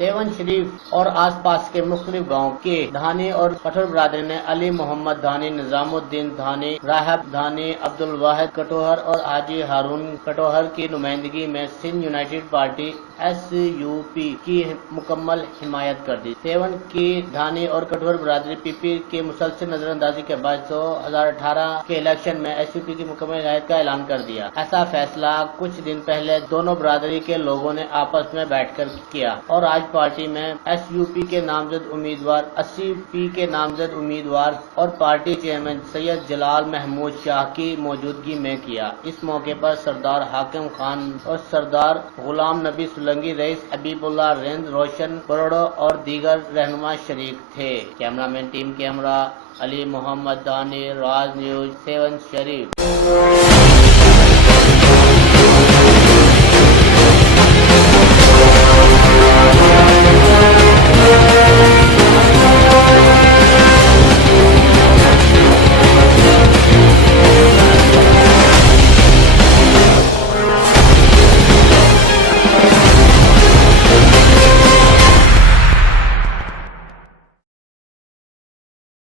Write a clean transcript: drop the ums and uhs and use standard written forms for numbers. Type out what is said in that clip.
Seven शरीफ और आसपास के मुख्तलिफ गाँव के धानी और कठोर बरादरी ने अली मोहम्मद धानी, निजामुद्दीन धानी, राहब धानी, अब्दुल वाहिद कटोहर और हाजी हारून कटोहर की नुमाइंदगी में सिंध यूनाइटेड पार्टी SUP की मुकम्मल हिमायत कर दी। सेवन की धानी और कठोर बरादरी PP की मुसलसल नजरअंदाजी के बाद 2018 के इलेक्शन में SUP की मुकम्मल हिमायत का ऐलान कर दिया। ऐसा फैसला कुछ दिन पहले दोनों बरादरी के लोगों ने आपस में बैठकर किया और आज पार्टी में SUP के नामजद उम्मीदवार, SUP के नामजद उम्मीदवार और पार्टी चेयरमैन सैयद जलाल महमूद शाह की मौजूदगी में किया। इस मौके पर सरदार हाकिम खान और सरदार गुलाम नबी सोलंकी, रईस हबीबुल्लाह रिंद, रोशन बरोड़ो और दीगर रहनुमा शरीक थे। Cameraman team camera Ali Mohammad दानी, राज न्यूज, सेवन शरीफ।